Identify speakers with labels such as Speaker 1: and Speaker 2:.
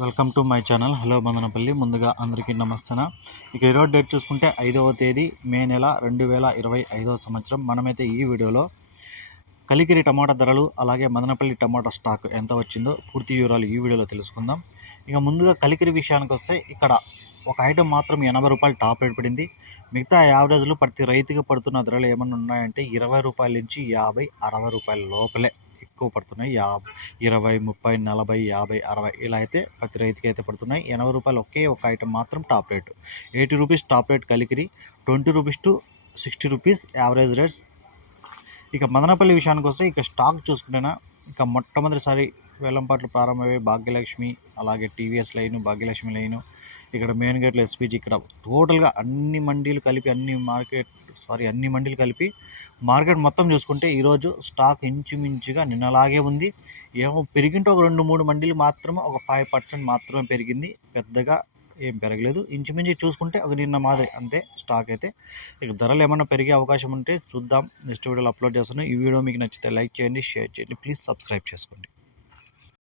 Speaker 1: Welcome to my channel. Hello Bandanapalli ముందుగా అందరికీ నమస్తన. ఇక ఈరోజు డేట్ చూసుకుంటే ఐదవ తేదీ మే నెల రెండు వేల ఇరవై ఐదవ సంవత్సరం. మనమైతే ఈ వీడియోలో కలికిరి టమాటా ధరలు అలాగే మదనపల్లి టమాటా స్టాక్ ఎంత వచ్చిందో పూర్తి వివరాలు ఈ వీడియోలో తెలుసుకుందాం. ఇక ముందుగా కలికిరి విషయానికి వస్తే ఇక్కడ ఒక ఐటెం మాత్రం ఎనభై రూపాయలు టాప్ రేట్ పడింది. మిగతా యావరేజ్లు ప్రతి రైతుకి పడుతున్న ధరలు ఏమైనా ఉన్నాయంటే ఇరవై రూపాయల నుంచి యాభై అరవై రూపాయల లోపలే. ఎక్కువ పడుతున్నాయి. యా ఇరవై ముప్పై నలభై యాభై అరవై ఇలా అయితే ప్రతి రైతుకి అయితే పడుతున్నాయి. ఎనభై రూపాయలు ఒకే ఒక ఐటెం మాత్రం top rate. Eighty rupees top rate Kalikiri. Twenty rupees to sixty rupees average rates. ఇక మదనపల్లి విషయానికి వస్తే ఇక స్టాక్ చూసుకుంటేనా ఇక మొట్టమొదటిసారి వేలంపాట్లు ప్రారంభమయ్యే భాగ్యలక్ష్మి అలాగే టీవీఎస్ లైను భాగ్యలక్ష్మి లైను ఇక్కడ మెయిన్ గేట్లో ఎస్పీజీ ఇక్కడ టోటల్గా అన్ని మండీలు కలిపి అన్ని మార్కెట్ సారీ అన్ని మండీలు కలిపి మార్కెట్ మొత్తం చూసుకుంటే ఈరోజు స్టాక్ ఇంచుమించుగా నిన్నలాగే ఉంది. ఏమో పెరిగింటే ఒక రెండు మూడు మండీలు మాత్రమే ఒక ఫైవ్ పర్సెంట్ మాత్రమే పెరిగింది. పెద్దగా ఏం పెరగలేదు. ఇంచుమించు చూసుకుంటే ఒక నిన్న మాదిరి అంతే స్టాక్ అయితే. ఇక ధరలు ఏమైనా పెరిగే అవకాశం ఉంటే చూద్దాం. నెక్స్ట్ వీడియోలో అప్లోడ్ చేస్తాను. ఈ వీడియో మీకు నచ్చితే లైక్ చేయండి షేర్ చేయండి. ప్లీజ్ సబ్స్క్రైబ్ చేసుకోండి.